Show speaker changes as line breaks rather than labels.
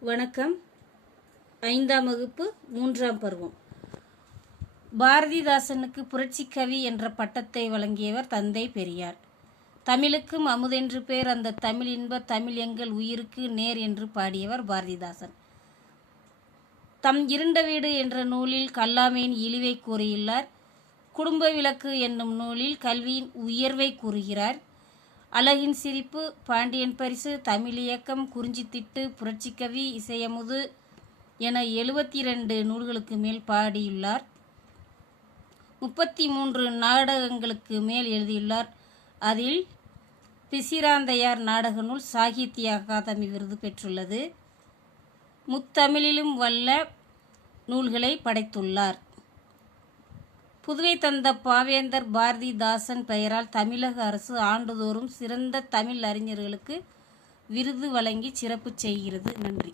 வணக்கம். ஐந்தாம் வகுப்பு மூன்றாம் பருவம். பாரதிதாசனுக்கு புரட்சிக் கவி என்ற பட்டத்தை வழங்கியவர் தந்தை பெரியார். தமிழுக்கும் அமுதென்று பேர் அந்த தமிழ் இன்ப தமிழ் எங்கள் உயிருக்கு நேர் என்று பாடியவர் பாரதிதாசன். தம் இருண்ட வீடு என்ற நூலில் கல்லாமையின் இழிவை கூறியுள்ளார். குடும்ப விளக்கு என்னும் நூலில் கல்வியின் உயர்வை கூறுகிறார். அழகின் சிரிப்பு பாண்டியன் பரிசு தமிழ் இயக்கம் குறிஞ்சித்திட்டு புரட்சிக்கவி இசையமுது என எழுபத்தி ரெண்டு நூல்களுக்கு மேல் பாடியுள்ளார். முப்பத்தி மூன்று நாடகங்களுக்கு மேல் எழுதியுள்ளார். அதில் பிசிராந்தையார் நாடக நூல் சாகித்ய அகாதமி விருது பெற்றுள்ளது. முத்தமிழிலும் வல்ல நூல்களை படைத்துள்ளார். புதுவை தந்த பாவேந்தர் பாரதிதாசன் பெயரால் தமிழக அரசு ஆண்டுதோறும் சிறந்த தமிழ் அறிஞர்களுக்கு விருது வழங்கி சிறப்பு செய்கிறது. நன்றி.